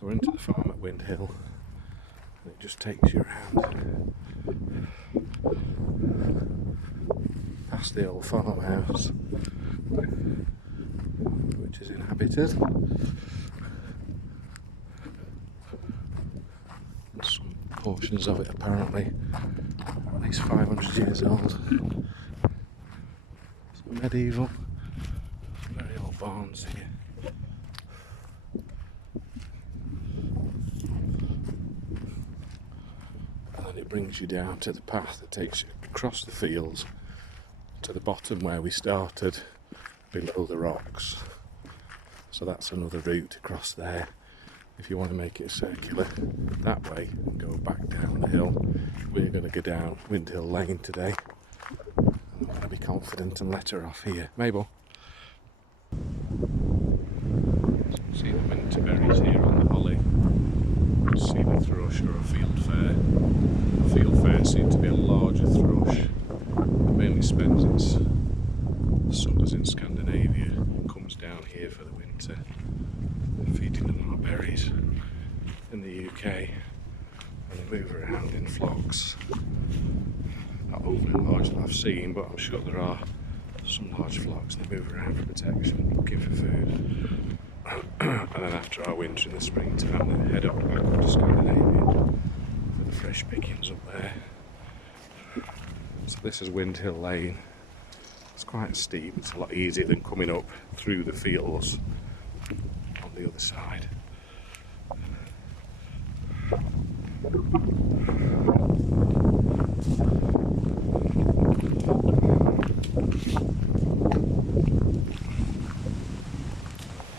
So we're into the farm at Windhill, and it just takes you around past the old farmhouse, which is inhabited. Some portions of it apparently at least 500 years old. So medieval, very old barns here. And then it brings you down to the path that takes you across the fields to the bottom where we started, below the rocks. So that's another route across there if you want to make it circular that way and go back down the hill. We're going to go down Windhill Lane today. I'm going to be confident and let her off here. Mabel. See the winter berries here on the holly. See the thrush or a field fare. The field fare seems to be a larger thrush. It mainly spends its summers in Scandinavia and comes down here for the winter, feeding on our berries. In the UK, and they move around in flocks. Not overly large that I've seen, but I'm sure there are some large flocks. They move around for protection, looking for food. And then after our winter in the springtime, they head up back up to Scandinavia for the fresh pickings up there. So this is Windhill Lane. It's quite steep. It's a lot easier than coming up through the fields on the other side.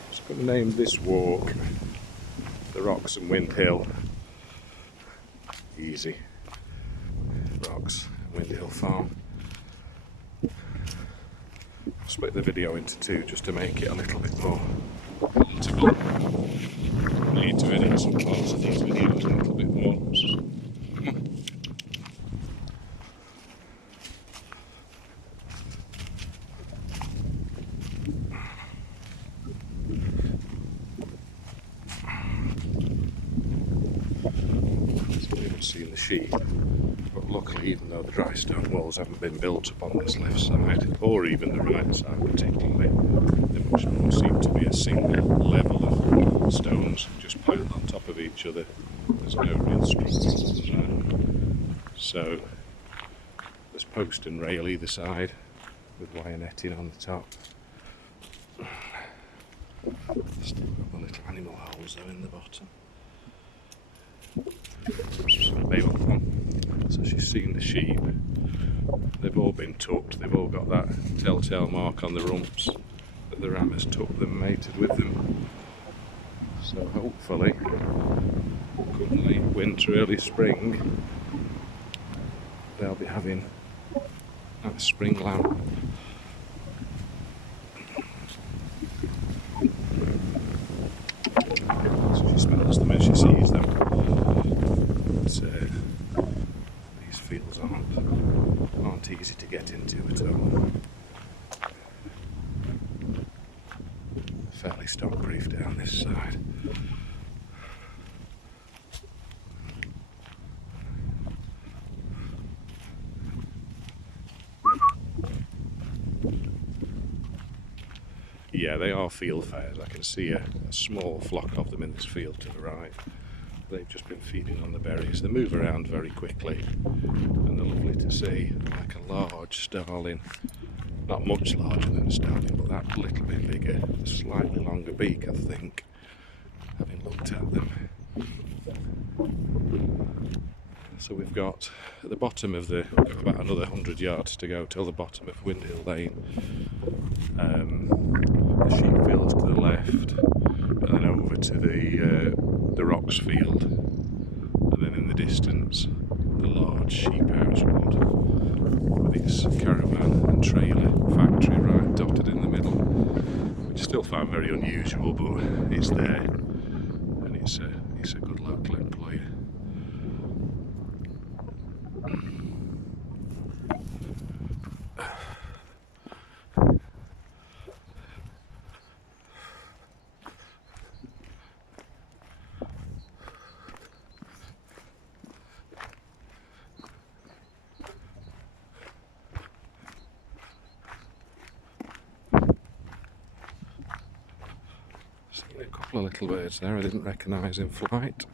Just going to name this walk the Rocks and Windhill. Easy. Rocks and Windhill Farm. I'll split the video into two just to make it a little bit more palatable. I need to edit some parts of these videos a little bit more. So we haven't seen the sheep, but luckily, even though the dry stone walls haven't been built up on this left side, or even the right side particularly, they much more seem to be a single level of stones just piled on top of each other. There's no real structure than that. So there's post and rail either side with wire netting on the top. Still got the little animal holes though in the bottom. Mabel, come on. So she's seen the sheep. They've all been tucked. They've all got that telltale mark on the rumps that the ram has tucked them, mated with them. So hopefully, come late winter, early spring, they'll be having that spring lamb. So she smells them as she sees them. But, these fields aren't easy to get into at all. Fairly stock-proof down this side. Yeah, they are field fares. I can see a small flock of them in this field to the right. They've just been feeding on the berries. They move around very quickly and they're lovely to see, like a large starling. Not much larger than a starling, but that little bit bigger, a slightly longer beak, I think, having looked at them. So we've got at the bottom of we've got about another 100 yards to go till the bottom of Windhill Lane. The sheep fields to the left, and then over to the rocks field, and then in the distance the large sheep house wood with its caravan and trailer factory right dotted in the middle, which I still find very unusual, but it's there and it's a good local employer. A couple of little birds there I didn't recognise in flight.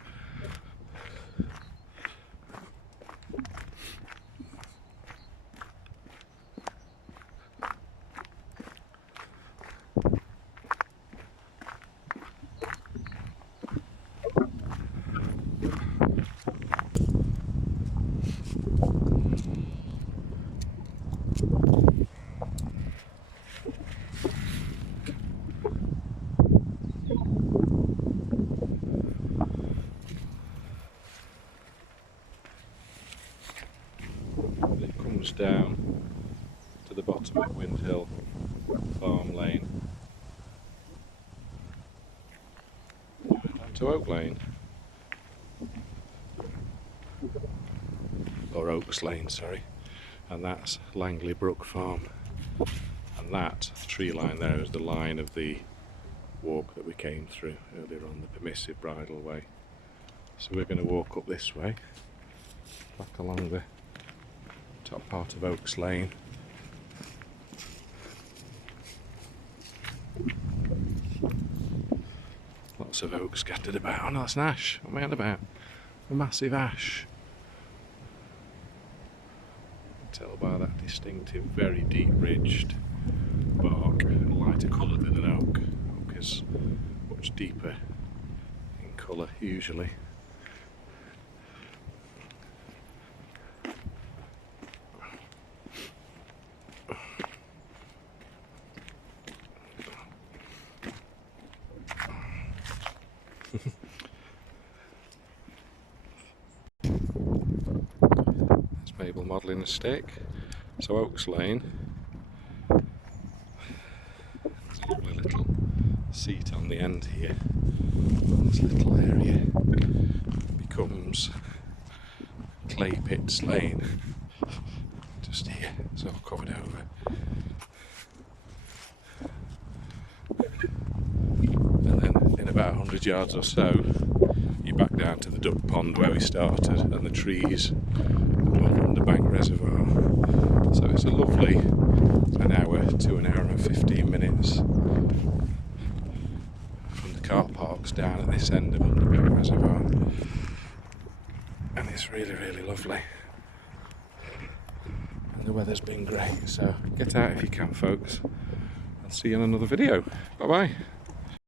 It comes down to the bottom of Windhill Farm Lane and to Oak Lane, or Oaks Lane, sorry, and that's Langley Brook Farm, and that tree line there is the line of the walk that we came through earlier on, the permissive bridle way. So we're going to walk up this way, back along the top part of Oaks Lane. Lots of oaks scattered about. Oh no, that's an ash. What am I on about? A massive ash. You can tell by that distinctive, very deep ridged bark, lighter coloured than an oak. Oak is much deeper in colour usually. That's Mabel modelling a stick. So Oaks Lane, there's a lovely little seat on the end here. This little area becomes Clay Pits Lane, just here, it's all covered over. And then in about 100 yards or so, you're back down to the duck pond where we started and the trees above Underbank Reservoir. So it's a lovely an hour to an hour and 15 minutes from the car parks down at this end of Underbank Reservoir. And it's really, really lovely. And the weather's been great, so get out if you can, folks. I'll see you in another video. Bye bye.